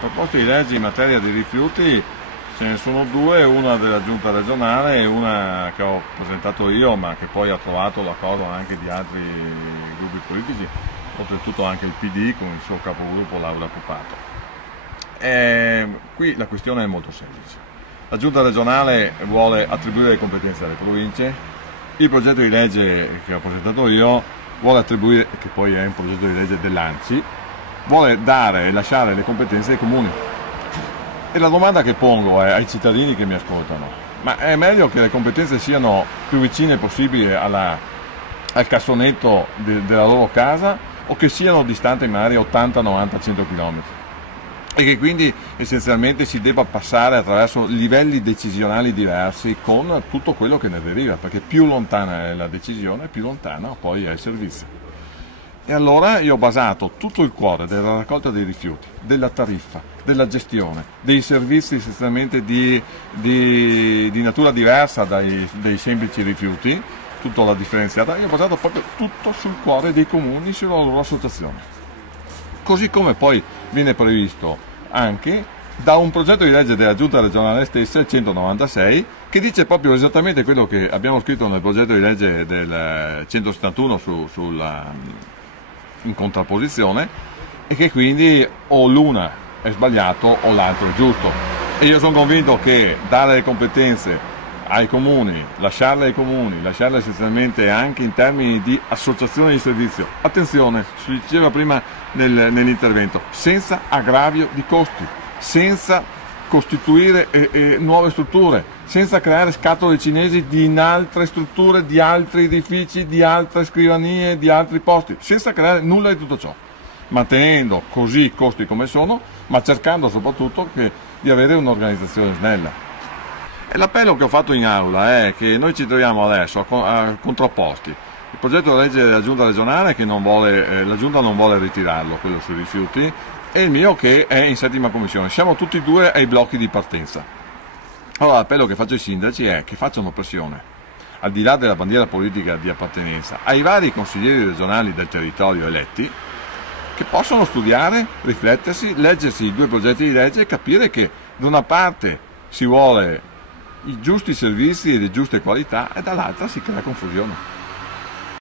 Proposte di legge in materia di rifiuti ce ne sono due, una della giunta regionale e una che ho presentato io, ma che poi ha trovato l'accordo anche di altri gruppi politici, oltretutto anche il PD con il suo capogruppo Laura Puppato. Qui la questione è molto semplice. La giunta regionale vuole attribuire le competenze alle province, il progetto di legge che ho presentato io vuole attribuire, che poi è un progetto di legge dell'ANCI, vuole dare e lasciare le competenze ai comuni. E la domanda che pongo è ai cittadini che mi ascoltano: ma è meglio che le competenze siano più vicine possibile al cassonetto della loro casa, o che siano distanti magari 80, 90, 100 km? E che quindi essenzialmente si debba passare attraverso livelli decisionali diversi con tutto quello che ne deriva, perché più lontana è la decisione, più lontana poi è il servizio. E allora io ho basato tutto il cuore della raccolta dei rifiuti, della tariffa, della gestione, dei servizi essenzialmente di natura diversa dai semplici rifiuti, tutta la differenziata, io ho basato proprio tutto sul cuore dei comuni, sulla loro associazione. Così come poi viene previsto anche da un progetto di legge della Giunta regionale stessa, il 196, che dice proprio esattamente quello che abbiamo scritto nel progetto di legge del 171 in contrapposizione, e che quindi o l'una è sbagliato o l'altro è giusto. E io sono convinto che dare le competenze ai comuni, lasciarle essenzialmente anche in termini di associazione di servizio, attenzione, si diceva prima nell'intervento, senza aggravio di costi, senza costituire nuove strutture, senza creare scatole cinesi in altre strutture, di altri edifici, di altre scrivanie, di altri posti, senza creare nulla di tutto ciò, mantenendo così i costi come sono, ma cercando soprattutto di avere un'organizzazione snella. E l'appello che ho fatto in aula è che noi ci troviamo adesso a contrapposti. Il progetto di legge della Giunta regionale, che la Giunta non vuole ritirarlo, quello sui rifiuti, e il mio che è in 7ª commissione. Siamo tutti e due ai blocchi di partenza. Allora l'appello che faccio ai sindaci è che facciano pressione, al di là della bandiera politica di appartenenza, ai vari consiglieri regionali del territorio eletti, che possono studiare, riflettersi, leggersi i due progetti di legge e capire che da una parte si vuole i giusti servizi e le giuste qualità e dall'altra si crea confusione.